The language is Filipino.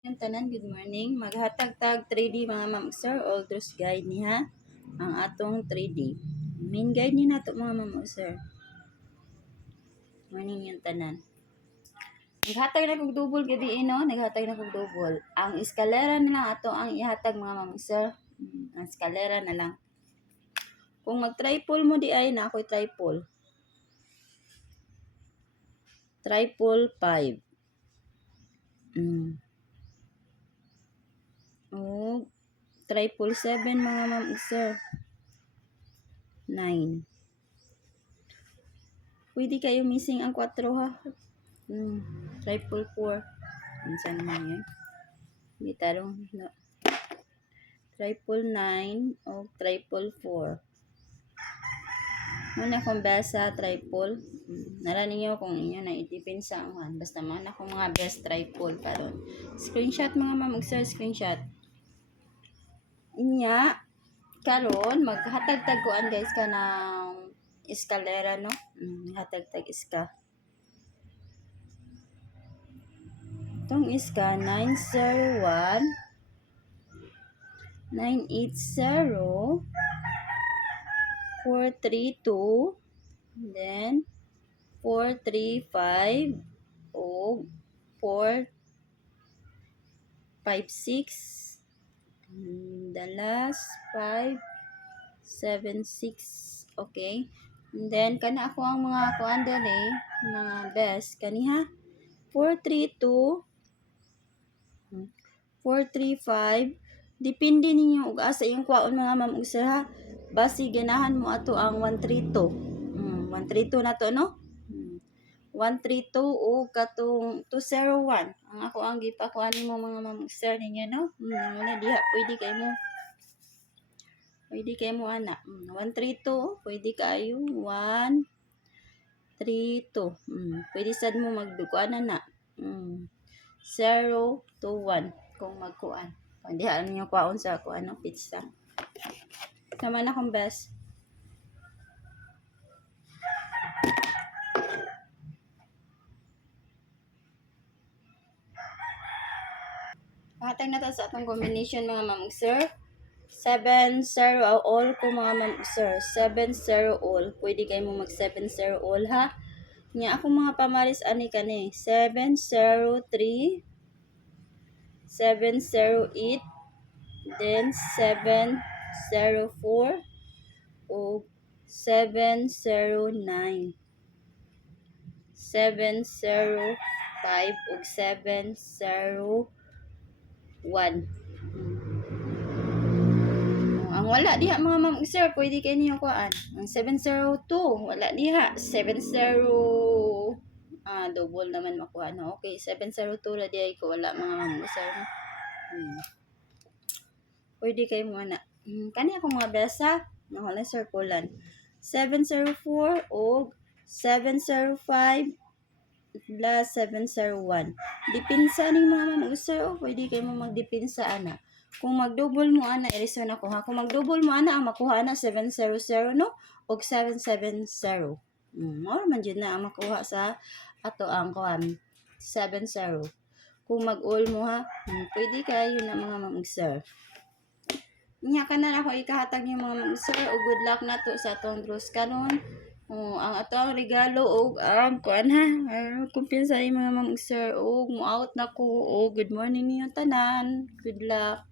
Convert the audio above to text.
Yung tanan, good morning. Maghatag tag 3D mga ma'am sir, all those guide niya ang atong 3D. Main guide ni nato mga ma'am sir. Morning yung tanan. Naghatag na kog double gadi no, naghatag na kog double. Ang eskalera na lang ato ang ihatag mga ma'am sir. Ang eskalera na lang. Kung mag-triple mo di ay na ako'y triple. Triple 5. Oh, triple 7 mga ma'am sir. 9. Pwede kayo missing ang 4 ha. Triple 4. Minsan naman yun. Hindi tarong. No. Triple 9 o triple 4. Muna kong basa triple. Nara ninyo kung inyo na itipin sa aman. Basta man ako mga best triple karon. Screenshot mga ma'am. Screenshot. Inya. Karon maghatag-tag koan guys ka ng eskalera no. Hatag-tag iska. Itong iska 901 980 432 then 435 o 456 the last 576 okay. And then kana ako ang mga kuan dali mga best kaniha 432 435 depende ninyo ug asa yung kwaon mga ma'am ug sir ha. Basi ganahan mo ato ang 132. 132 na to no. 132 o katong 201. Ang ako ang gipakuan nimo mga ma'am ug sir ninyo no. Wala diha pwede kay mo. Pwede kay mo ana. 132 pwede kayo 132. Pwede sad mo magdukuan na. 0 to 1 kung magkuan. Pandihaan niyo kwaon sa kuan no pizza. Sama na kong best. Hatag na ta sa atong combination mga ma'am sir. 7-0 all ko mga ma'am sir. 7-0 all. Pwede kayo mo mag 7-0 all ha. Nya ako mga pamaris ani kani 703 708 then 704 o 709 705 ug 701. Ang wala diha mga ma'am sir, pwede kayo niyo kuan. Ang 702 wala diha. 70 double naman makuha no. Okay, 702 ra diha ko wala mga ma'am sir. Pwede kayo muna. Kani ako mga besa na wala circulan. 704 o 705 plus 701. Dipinsa ning mga ma'am sir o pwede kayo mo magdipinsa ana. Kung mag-double mo ana i-reason ako ha. Kung mag-double mo ana ang makuha na 700 no og 770. More man jud na ang makuha sa ato ang kuan 70. Kung mag-all mo ha, pwede kayo na mga ma'am sir. Nya kana ako ikahatag niyo mga ma'am sir o good luck na to sa atong draws kanon. Ang ato ang regalo og ang kuan ha. Kumpiyansa mga ma'am sir og mo out na ko. Good morning niyo tanan. Good luck.